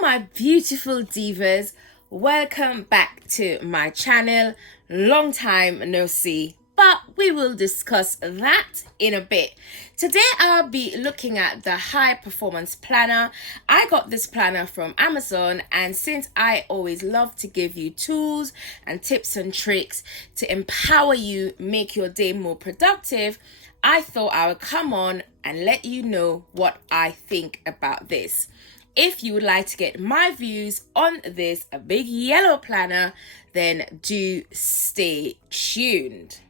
my beautiful divas, welcome back to my channel. Long time no see, but we will discuss that in a bit. Today I'll be looking at the high performance planner. I got this planner from Amazon, and since I always love to give you tools and tips and tricks to empower you, make your day more productive, I thought I would come on and let you know what I think about this. If you would like to get my views on this big yellow planner, then do stay tuned.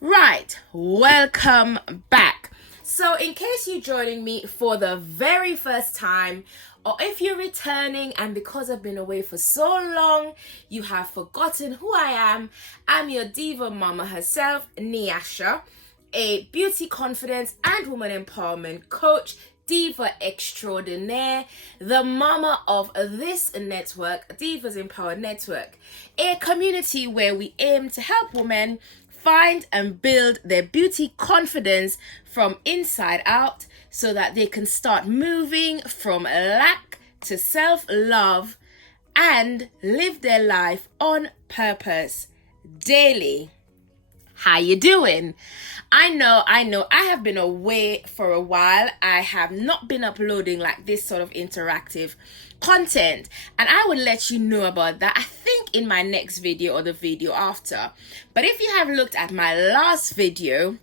Right, welcome back. So in case you're joining me for the very first time, or if you're returning and because I've been away for so long, you have forgotten who I am, I'm your diva mama herself, Nyasha, a beauty confidence and woman empowerment coach, diva extraordinaire, the mama of this network, Divas Empowered Network, a community where we aim to help women find and build their beauty confidence from inside out so that they can start moving from lack to self-love and live their life on purpose daily. How you doing? I know I have been away for a while. I have not been uploading like this sort of interactive content, and I will let you know about that, I think, in my next video or the video after. But if you have looked at my last video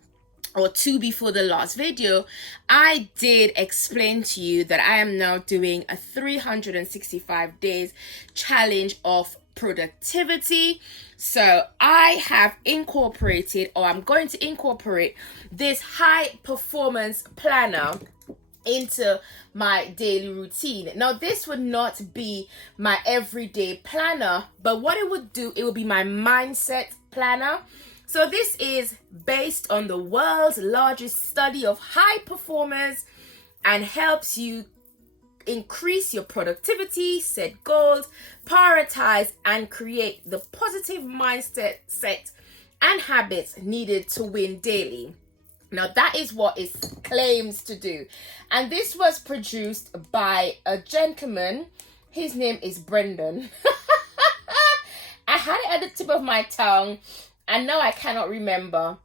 or two before the last video, I did explain to you that I am now doing a 365 days challenge of productivity. So I have incorporated, or I'm going to incorporate, this high performance planner into my daily routine. Now, this would not be my everyday planner, but what it would do, it would be my mindset planner. So this is based on the world's largest study of high performers and helps you increase your productivity, set goals, prioritize, and create the positive mindset set and habits needed to win daily. Now, that is what it claims to do. And this was produced by a gentleman. His name is Brendan. I had it at the tip of my tongue, and now I cannot remember.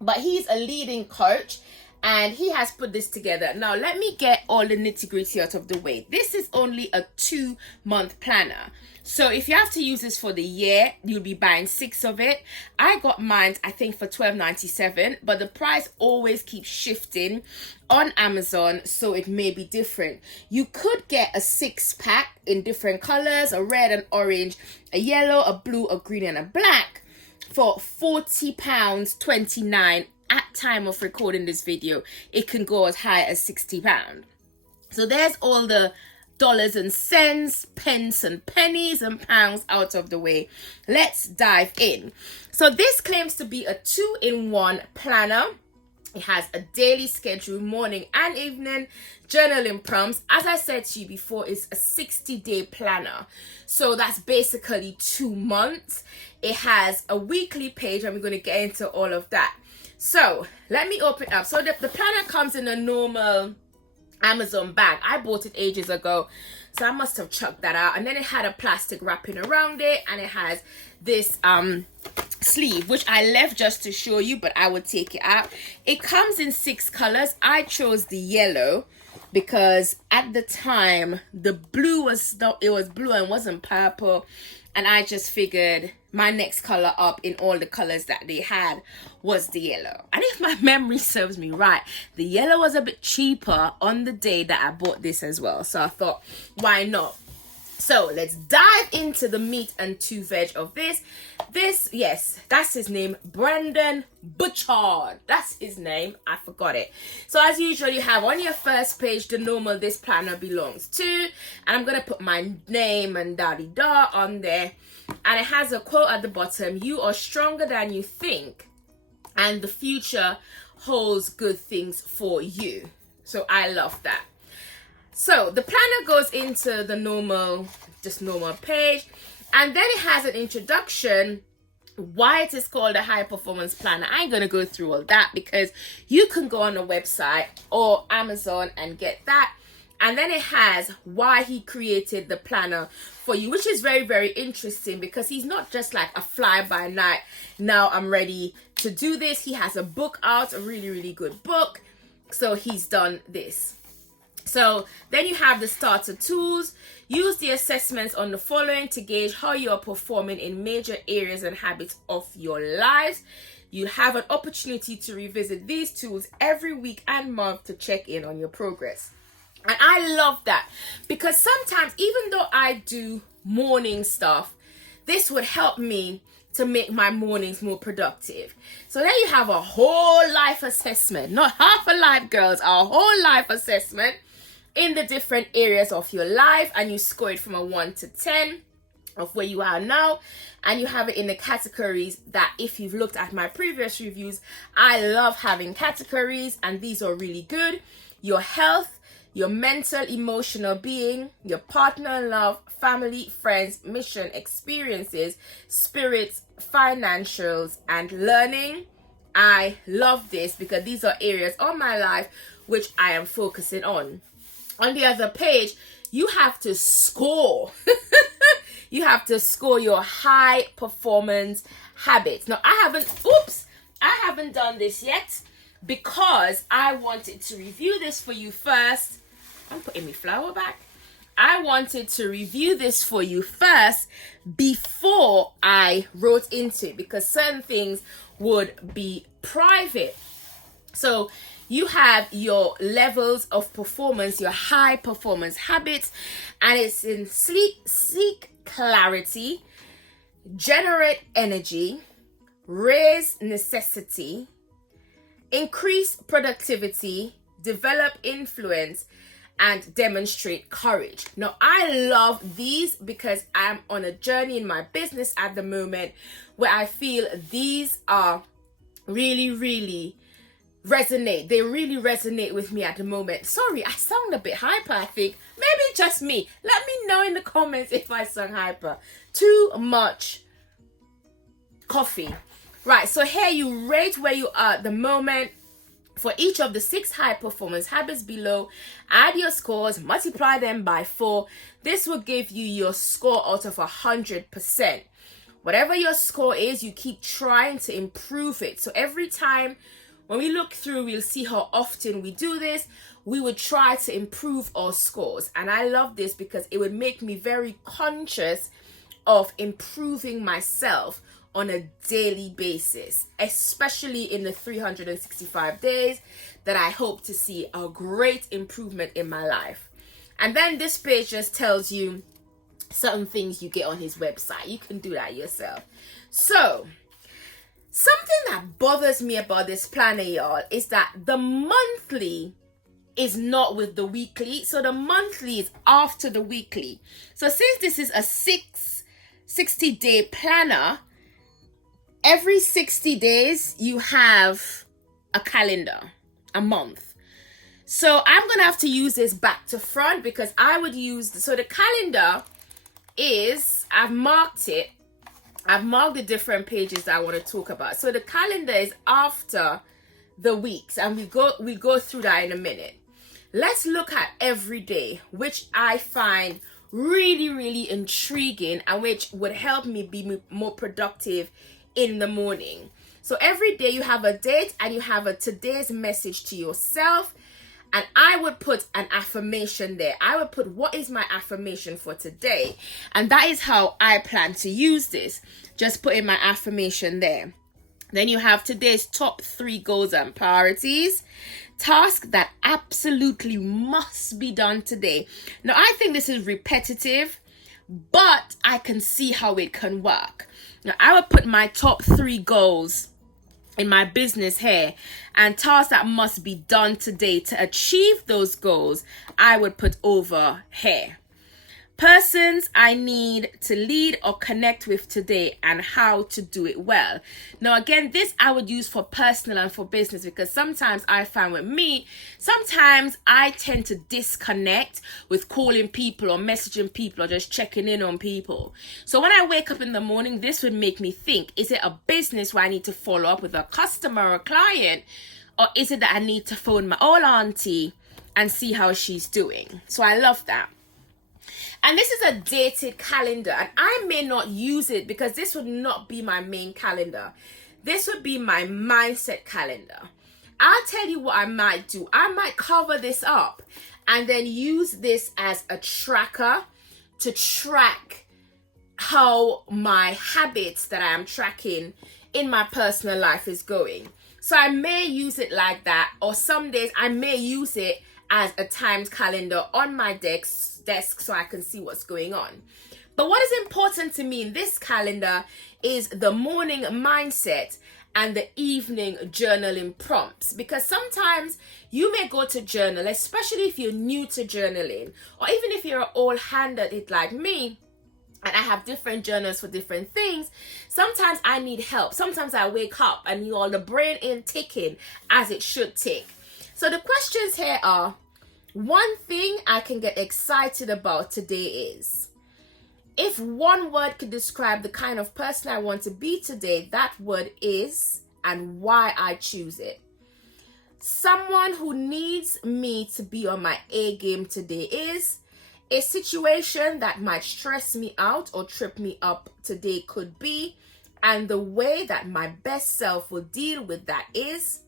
But he's a leading coach, and he has put this together. Now, let me get all the nitty-gritty out of the way. This is only a 2-month planner. So if you have to use this for the year, you'll be buying 6 of it. I got mine, I think, for $12.97, but the price always keeps shifting on Amazon, so it may be different. You could get a 6-pack in different colors, a red and orange, a yellow, a blue, a green, and a black for £40.29 at time of recording this video. It can go as high as £60. So there's all the dollars and cents, pence and pennies and pounds out of the way. Let's dive in. So this claims to be a 2-in-1 planner. It has a daily schedule, morning and evening, journaling prompts. As I said to you before, it's a 60-day planner. So that's basically 2 months. It has a weekly page, and we're going to get into all of that. So let me open it up. So the planner comes in a normal Amazon bag. I bought it ages ago, so I must have chucked that out. And then it had a plastic wrapping around it, and it has this sleeve, which I left just to show you, but I would take it out. It comes in 6 colors. I chose the yellow because at the time the blue was blue and wasn't purple, and I just figured my next color up in all the colors that they had was the yellow. And if my memory serves me right, the yellow was a bit cheaper on the day that I bought this as well. So I thought, why not? So let's dive into the meat and 2 veg of this. Yes, that's his name, Brendan Butchard. That's his name. I forgot it. So as usual, you have on your first page the normal this planner belongs to, and I'm gonna put my name and da-di-da on there. And it has a quote at the bottom: "You are stronger than you think, and the future holds good things for you." So I love that. So the planner goes into the normal page, and then it has an introduction why it is called a high performance planner. I ain't gonna go through all that because you can go on the website or Amazon and get that. And then it has why he created the planner for you, which is very, very interesting because he's not just like a fly by night. Now I'm ready to do this. He has a book out, a really, really good book. So he's done this. So then you have the starter tools. Use the assessments on the following to gauge how you are performing in major areas and habits of your lives. You have an opportunity to revisit these tools every week and month to check in on your progress. And I love that because sometimes, even though I do morning stuff, this would help me to make my mornings more productive. So then you have a whole life assessment, not half a life, girls, a whole life assessment in the different areas of your life, and you score it from a 1 to 10 of where you are now, and you have it in the categories that, if you've looked at my previous reviews, I love having categories, and these are really good. Your health, your mental, emotional being, your partner, love, family, friends, mission, experiences, spirits, financials, and learning. I love this because these are areas of my life which I am focusing on. On the other page, you have to score. You have to score your high performance habits. Now, I haven't done this yet because I wanted to review this for you first. I'm putting my flower back. I wanted to review this for you first before I wrote into it because certain things would be private. So you have your levels of performance, your high performance habits, and it's in seek clarity, generate energy, raise necessity, increase productivity, develop influence, and demonstrate courage. Now, I love these because I'm on a journey in my business at the moment where I feel these are really, really resonate. They really resonate with me at the moment. Sorry, I sound a bit hyper, I think. Maybe just me. Let me know in the comments if I sound hyper. Too much coffee. Right, so here you rate where you are at the moment. For each of the 6 high performance habits below, add your scores, multiply them by 4. This will give you your score out of 100%. Whatever your score is, you keep trying to improve it. So every time when we look through, we'll see how often we do this. We would try to improve our scores. And I love this because it would make me very conscious of improving myself on a daily basis, especially in the 365 days that I hope to see a great improvement in my life. And then this page just tells you certain things you get on his website. You can do that yourself. So something that bothers me about this planner, y'all, is that the monthly is not with the weekly. So the monthly is after the weekly. So since this is a 60-day planner, every 60 days you have a calendar, a month. So I'm going to have to use this back to front because I would use, so the calendar is, I've marked it. I've marked the different pages that I want to talk about. So the calendar is after the weeks, and we go through that in a minute. Let's look at every day, which I find really, really intriguing and which would help me be more productive in the morning. So every day you have a date and you have a today's message to yourself, and I would put an affirmation there. I would put, what is my affirmation for today? And that is how I plan to use this. Just putting my affirmation there. Then you have today's top 3 goals and priorities. Tasks that absolutely must be done today. Now, I think this is repetitive, but I can see how it can work. Now, I would put my top 3 goals in my business here, and tasks that must be done today to achieve those goals, I would put over here. Persons I need to lead or connect with today and how to do it well. Now, again, this I would use for personal and for business, because sometimes I find with me, sometimes I tend to disconnect with calling people or messaging people or just checking in on people. So when I wake up in the morning, this would make me think, is it a business where I need to follow up with a customer or a client? Or is it that I need to phone my old auntie and see how she's doing? So I love that. And this is a dated calendar, and I may not use it because this would not be my main calendar. This would be my mindset calendar. I'll tell you what I might do. I might cover this up and then use this as a tracker to track how my habits that I am tracking in my personal life is going. So I may use it like that, or some days I may use it as a timed calendar on my desk so I can see what's going on. But what is important to me in this calendar is the morning mindset and the evening journaling prompts, because sometimes you may go to journal, especially if you're new to journaling, or even if you're an old hand at it like me, and I have different journals for different things. Sometimes I need help. Sometimes I wake up and the brain ain't ticking as it should tick. So the questions here are, one thing I can get excited about today is, if one word could describe the kind of person I want to be today, that word is, and why I choose it. Someone who needs me to be on my A game today is, a situation that might stress me out or trip me up today could be, and the way that my best self will deal with that is,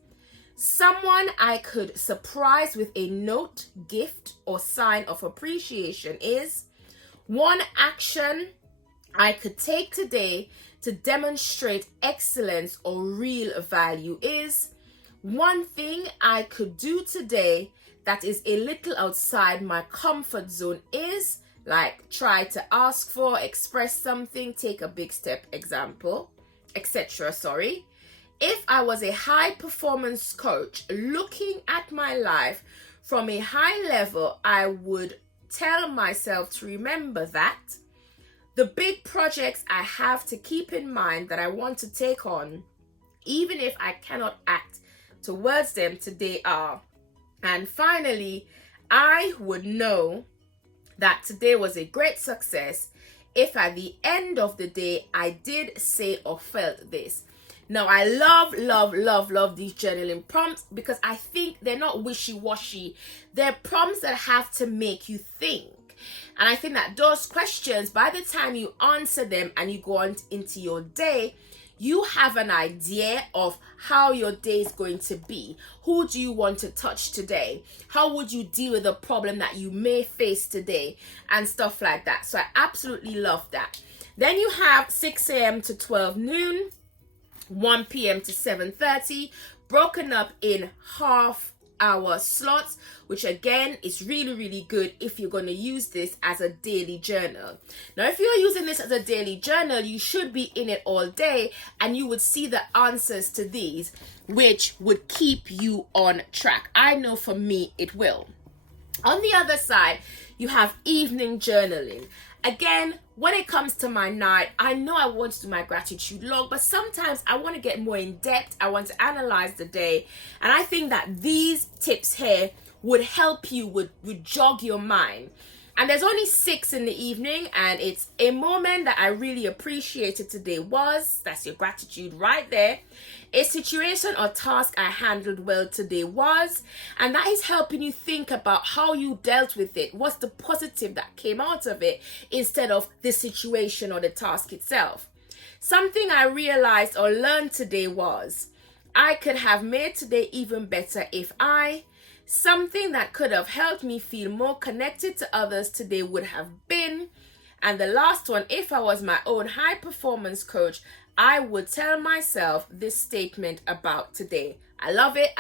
someone I could surprise with a note, gift, or sign of appreciation is, one action I could take today to demonstrate excellence or real value is, one thing I could do today that is a little outside my comfort zone is, like try to ask for, express something, take a big step, example, etc. If I was a high performance coach looking at my life from a high level, I would tell myself to remember that the big projects I have to keep in mind that I want to take on, even if I cannot act towards them today, are. And finally, I would know that today was a great success if at the end of the day I did say or felt this. Now, I love these journaling prompts because I think they're not wishy-washy. They're prompts that have to make you think. And I think that those questions, by the time you answer them and you go on into your day, you have an idea of how your day is going to be. Who do you want to touch today? How would you deal with a problem that you may face today? And stuff like that. So I absolutely love that. Then you have 6 a.m. to 12 noon. 1 p.m. to 7:30, broken up in half-hour slots, which again is really good if you're going to use this as a daily journal. Now, if you're using this as a daily journal, you should be in it all day and you would see the answers to these, which would keep you on track. I know for me it will. On the other side, you have evening journaling. Again, when it comes to my night, I know I want to do my gratitude log, but sometimes I want to get more in depth. I want to analyze the day. And I think that these tips here would help you, would jog your mind. And there's only 6 in the evening, and it's a moment that I really appreciated today was, that's your gratitude right there. A situation or task I handled well today was, and that is helping you think about how you dealt with it. What's the positive that came out of it instead of the situation or the task itself. Something I realized or learned today was, I could have made today even better if I. Something that could have helped me feel more connected to others today would have been. And the last one, if I was my own high performance coach, I would tell myself this statement about today. I love it.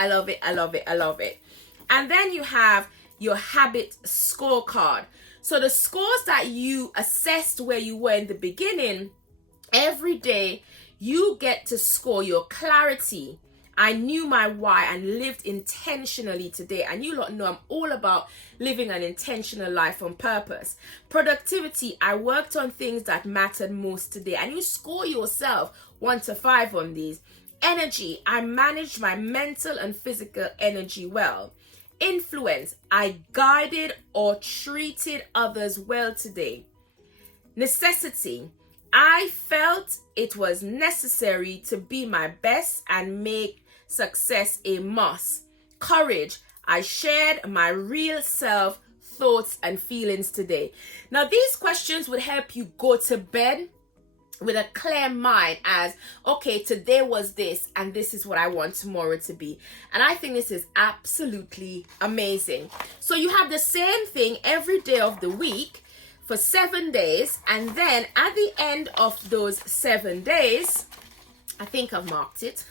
And then you have your habit scorecard. So the scores that you assessed where you were in the beginning, every day you get to score your clarity I knew my why and lived intentionally today. And you lot know I'm all about living an intentional life on purpose. Productivity, I worked on things that mattered most today. And you score yourself 1 to 5 on these. Energy, I managed my mental and physical energy well. Influence, I guided or treated others well today. Necessity, I felt it was necessary to be my best and make success a must. Courage, I shared my real self, thoughts, and feelings today. Now, these questions would help you go to bed with a clear mind as, okay, today was this and this is what I want tomorrow to be. And I think this is absolutely amazing. So you have the same thing every day of the week for 7 days, and then at the end of those 7 days, I think I've marked it.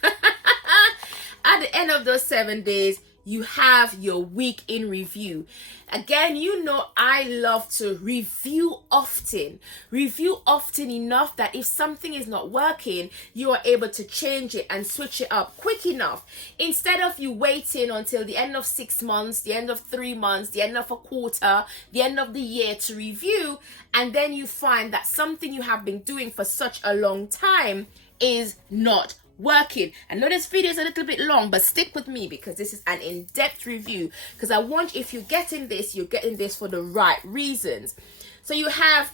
At the end of those 7 days, you have your week in review. Again, you know I love to review often enough that if something is not working, you are able to change it and switch it up quick enough. Instead of you waiting until the end of 6 months, the end of 3 months, the end of a quarter, the end of the year to review, and then you find that something you have been doing for such a long time is not working. I know this video is a little bit long, but stick with me because this is an in-depth review, because I want, if you're getting this, you're getting this for the right reasons. So you have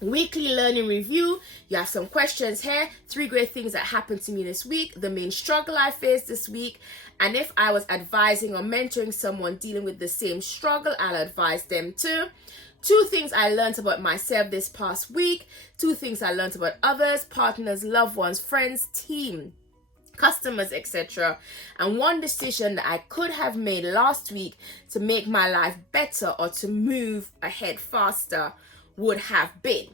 weekly learning review. You have some questions here. 3 great things that happened to me this week, the main struggle I faced this week, and if I was advising or mentoring someone dealing with the same struggle, I'll advise them too. 2 things I learned about myself this past week. 2 things I learned about others, partners, loved ones, friends, team, customers, etc. And 1 decision that I could have made last week to make my life better or to move ahead faster would have been.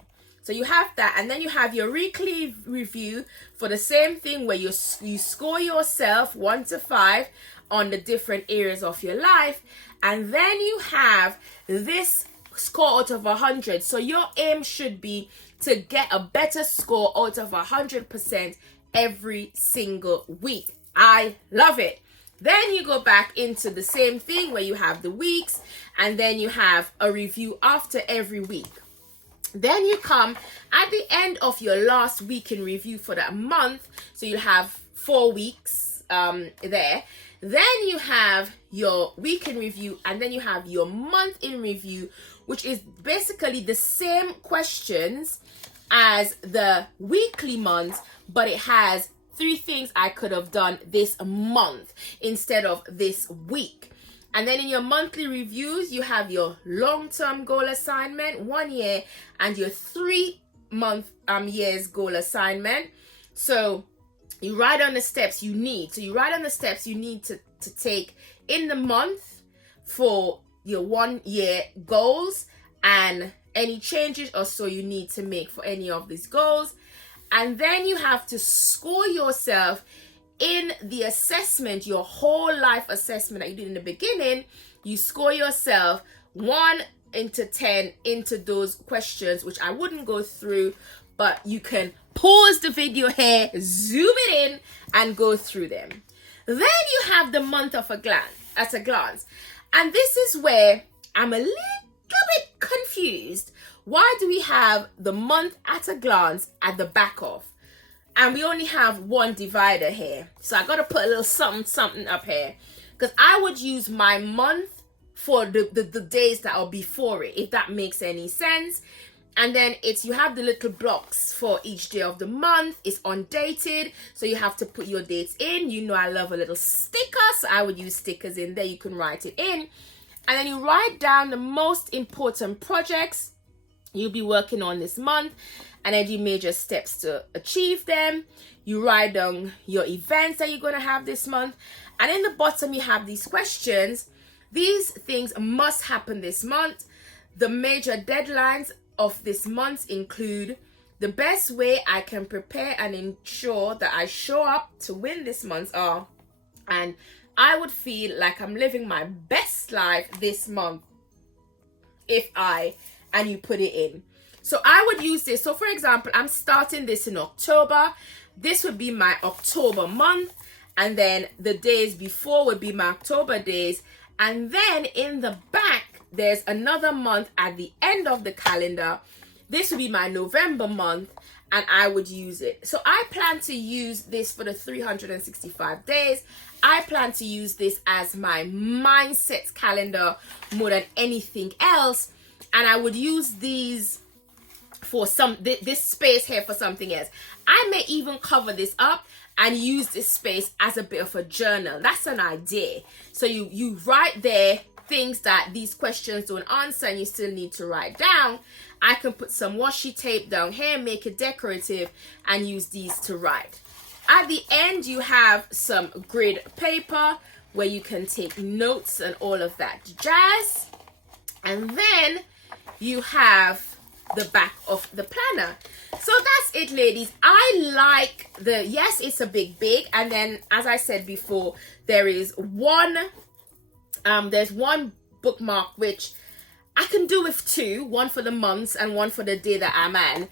So you have that, and then you have your weekly review for the same thing where you score yourself 1 to 5 on the different areas of your life, and then you have this score out of 100. So your aim should be to get a better score out of 100% every single week. I love it. Then you go back into the same thing where you have the weeks, and then you have a review after every week. Then you come at the end of your last week in review for that month. So you have 4 weeks there. Then you have your week in review, and then you have your month in review, which is basically the same questions as the weekly month, but it has 3 things I could have done this month instead of this week. And then in your monthly reviews, you have your long-term goal assignment, 1 year, and your 3-month years goal assignment. So you write on the steps you need. So you write on the steps you need to take in the month for your 1 year goals, and any changes or so you need to make for any of these goals. And then you have to score yourself in the assessment, your whole life assessment that you did in the beginning. You score yourself 1 into 10 into those questions, which I wouldn't go through, but you can pause the video here, zoom it in, and go through them. Then you have the month at a glance. And this is where I'm a little bit confused. Why do we have the month at a glance at the back of? And we only have 1 divider here. So I got to put a little something up here. Because I would use my month for the days that are before it, if that makes any sense. And then you have the little blocks for each day of the month. It's undated, so you have to put your dates in. You know I love a little sticker, so I would use stickers in there. You can write it in. And then you write down the most important projects you'll be working on this month, and then you major steps to achieve them. You write down your events that you're going to have this month. And in the bottom, you have these questions. These things must happen this month. The major deadlines of this month include the best way I can prepare and ensure that I show up to win this month are, and I would feel like I'm living my best life this month if and you put it in. So I would use this. So for example, I'm starting this in October. This would be my October month. and then the days before would be my October days, and then in the back there's another month at the end of the calendar. This would be my November month, and I would use it. So I plan to use this for the 365 days. I plan to use this as my mindset calendar more than anything else, and I would use these for this space here for something else. I may even cover this up and use this space as a bit of a journal. That's an idea. So you write there things that these questions don't answer and you still need to write down. I can put some washi tape down here, make it decorative, and use these to write. At the end, you have some grid paper where you can take notes and all of that jazz. And then you have the back of the planner. So that's it, ladies. I like yes, it's a big, and then as I said before, there's one bookmark which I can do with two, one for the months and one for the day that I'm at,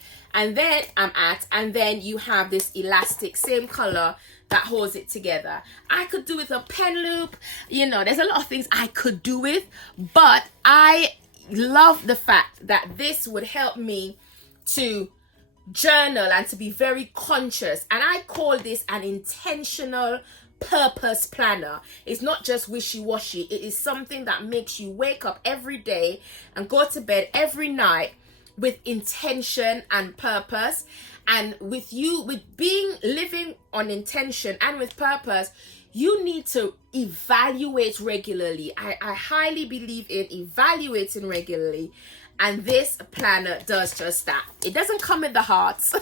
and then you have this elastic, same color, that holds it together. I could do with a pen loop, there's a lot of things I could do with, but I love the fact that this would help me to journal and to be very conscious, and I call this an intentional purpose planner. It's not just wishy-washy. It is something that makes you wake up every day and go to bed every night with intention and purpose. And with living on intention and with purpose, you need to evaluate regularly. I highly believe in evaluating regularly, and this planner does just that. It doesn't come with the hearts.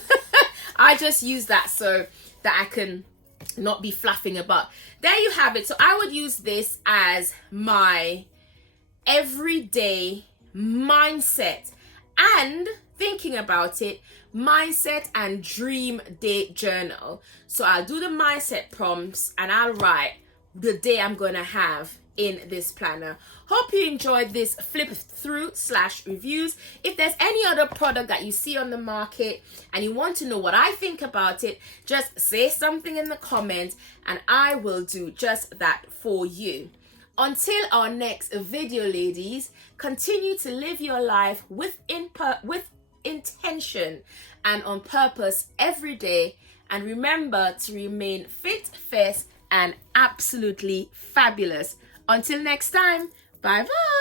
I just use that so that I can not be fluffing about. There you have it. So I would use this as my everyday mindset and thinking about it, mindset and dream date journal. So I'll do the mindset prompts and I'll write the day I'm going to have in this planner. Hope you enjoyed this flip through / reviews. If there's any other product that you see on the market and you want to know what I think about it, just say something in the comments and I will do just that for you. Until our next video, ladies, continue to live your life with intention and on purpose every day, and remember to remain fit, fierce, and absolutely fabulous. Until next time, bye bye.